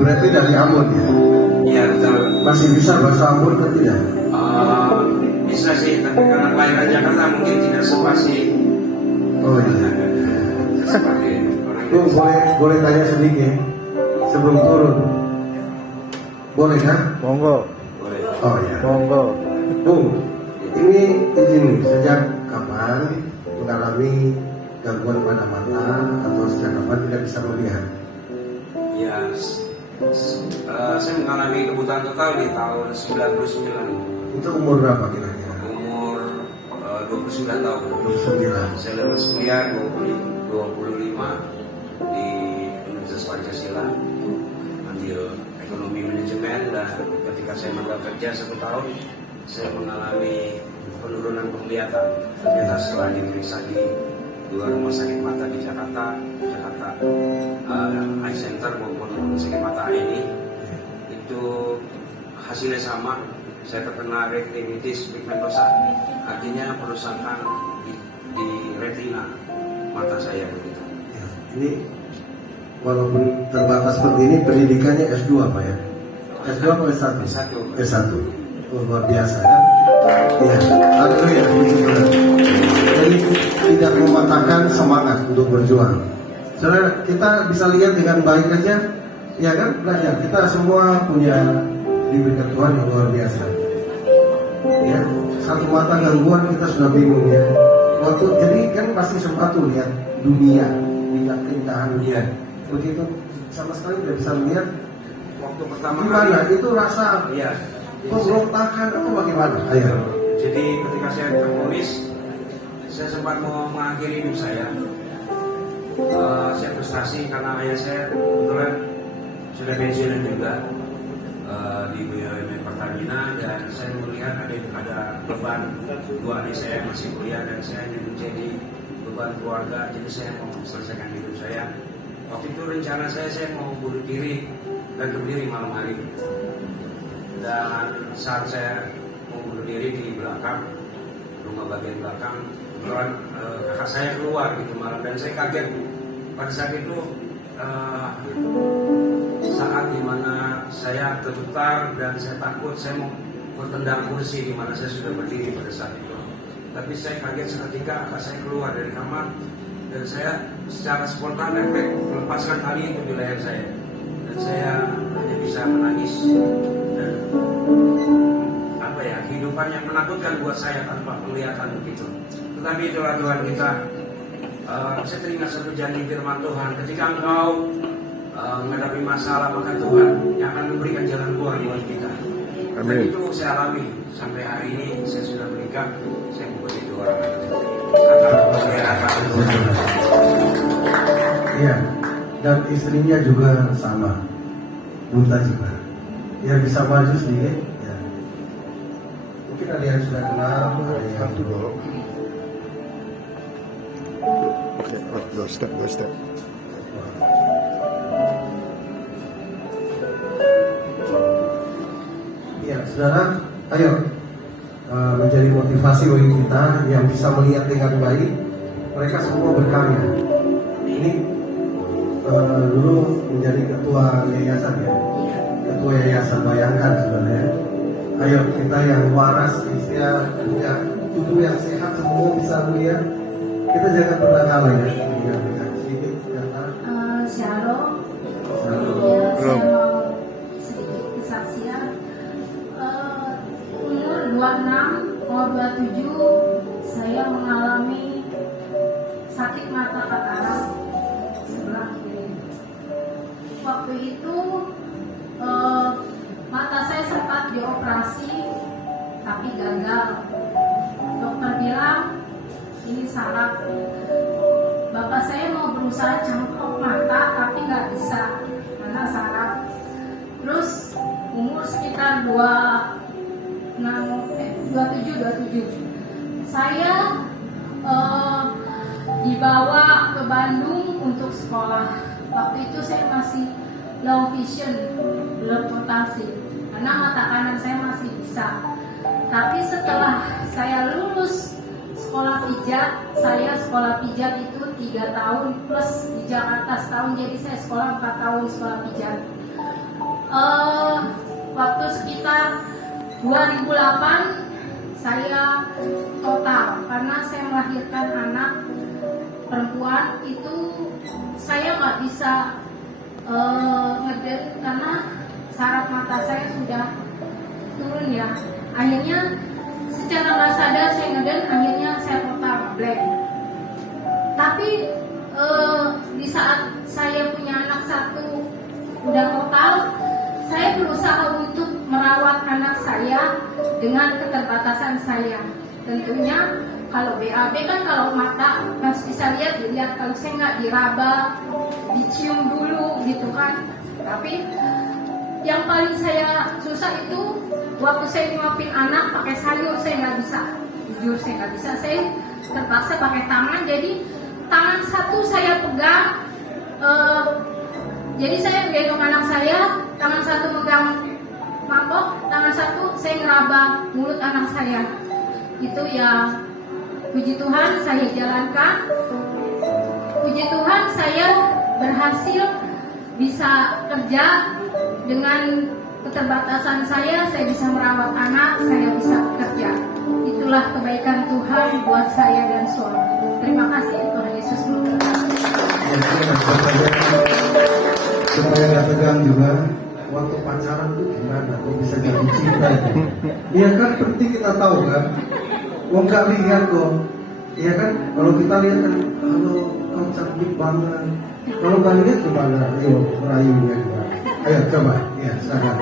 Berarti dari Ambon ya? Iya betul. Masih bisa bahasa Ambon atau tidak? Bisa sih, tapi karena kelahiran Jakarta mungkin tidak sepasi. Oh iya. Seperti orang Bung, boleh tanya sedikit sebelum turun? Boleh kan? Monggo. boleh. Oh iya. Monggo. Bung, ini izin sejak kapan mengalami gangguan pada mata atau sejak kapan tidak bisa melihat? Ya, saya mengalami kebutaan total di tahun 99. Itu umur berapa kira-kira? Umur 29 tahun. 29. Saya lulus kuliah 25 di Universitas Pancasila, ambil ekonomi manajemen, dan ketika saya magang kerja 1 tahun, saya mengalami penurunan penglihatan. Ternyata setelah diperiksa di 2 rumah sakit mata di Jakarta Eye Center maupun rumah sakit mata ini, itu hasilnya sama. Saya terkena retinitis pigmentosa, artinya perusakan di retina mata saya begitu. Ya, ini walaupun terbatas seperti ini, pendidikannya S2 Pak ya? S2 atau S1? S1. S1. Oh, luar biasa kan? Ya, haleluya. Jadi tidak mematahkan semangat untuk berjuang. Saudara, kita bisa lihat dengan baik aja, ya kan? Belajar. Kita semua punya diberikan Tuhan yang luar biasa. Ya, satu mata gangguan kita sudah bingung ya. Waktu jadi kan pasti sempat tuh lihat dunia, lihat keindahan dunia. Begitu sama sekali tidak bisa melihat. Waktu pertama Gimana? kali, Itu rasa iya. pemberontakan atau bagaimana? Ayo. Jadi ketika saya tertulis, saya sempat mau mengakhiri hidup saya. Saya frustasi karena ayah saya kebetulan sudah pensiunan juga di BUMN Pertamina, dan saya melihat ada beban 2 adik saya masih kuliah dan saya hanya menjadi beban keluarga. Jadi saya mau selesaikan hidup saya. Waktu itu rencana saya mau bunuh diri dan berdiri malam hari. Dan saat saya mau bunuh diri di belakang rumah bagian belakang, kebetulan kakak saya keluar gitu malam, dan saya kaget pada saat itu, saat dimana saya tergetar dan saya takut, saya mau bertendang kursi di mana saya sudah berdiri pada saat itu. Tapi saya kaget seketika kakak saya keluar dari kamar, dan saya secara spontan efek melepaskan tali itu di leher saya, dan saya hanya bisa menangis. Dan kehidupan yang menakutkan buat saya tanpa penglihatan begitu. Tetapi itulah Tuhan kita. Saya teringat satu janji firman Tuhan, ketika engkau menghadapi masalah, maka Tuhan yang akan memberikan jalan keluar buat kita. Dan itu saya alami sampai hari ini. Saya sudah menikah, saya mempunyai 2 orang anak. Iya. Dan istrinya juga sama, buta juga. Ya bisa maju sedikit. Ya. Mungkin ada yang sudah kenal, ada yang dulu. Oke, dua step. Ya, saudara, ayo menjadi motivasi bagi kita yang bisa melihat dengan baik. Mereka semua berkarya. Ini dulu menjadi ketua yayasan ya, ketua yayasan, bayangkan sebenarnya. Ayo kita yang waras, istilah punya tubuh yang sehat, semua bisa melihat. Kita jangan pernah kalah ya. Sedikit kata. Shalom. Shalom. Saya mau sedikit kesaksian. Umur 26 mau 27, saya mengalami sakit mata katarak sebelah kiri. Waktu itu mata saya sempat dioperasi tapi gagal. Dokter bilang ini saraf. Bapak saya mau berusaha cangkok mata tapi nggak bisa karena saraf. Terus umur sekitar 27 saya dibawa ke Bandung untuk sekolah. Waktu itu saya masih low vision, belum mutasi karena mata kanan saya masih bisa. Tapi setelah saya lulus sekolah pijat, saya sekolah pijat itu 3 tahun plus di Jakarta setahun, jadi saya sekolah 4 tahun sekolah pijat. 2008 saya total karena saya melahirkan anak perempuan. Itu saya nggak bisa ngeden karena saraf mata saya sudah turun ya. Akhirnya secara nggak sadar saya ngeden, akhirnya saya total blank. Tapi di saat saya punya anak satu udah total, saya berusaha untuk merawat anak saya dengan keterbatasan saya. Tentunya kalau BAB kan kalau mata harus bisa dilihat, kalau saya nggak diraba, dicium dulu gitu kan. Tapi yang paling saya susah itu waktu saya nyuapin anak pakai sayur, saya nggak bisa, jujur saya nggak bisa. Saya terpaksa pakai tangan, jadi tangan satu saya pegang, jadi saya gendong anak saya, tangan satu megang mangkok, tangan satu saya ngeraba mulut anak saya. Itu ya, puji Tuhan saya jalankan. Puji Tuhan saya berhasil bisa kerja dengan keterbatasan saya bisa merawat anak, saya bisa bekerja. Itulah kebaikan Tuhan buat saya dan suami. Terima kasih, Tuhan Yesus memberkati. Supaya nggak tegang juga, waktu pacaran tuh gimana? Kok bisa jadi cinta? Iya kan, penting kita tahu kan. Wong nggak lihat kok. Iya kan, kalau kita lihat kan, halo, kau cantik banget. Kalau nggak lihat gimana? Ayo merayunya gimana? Ayo coba, ya silakan.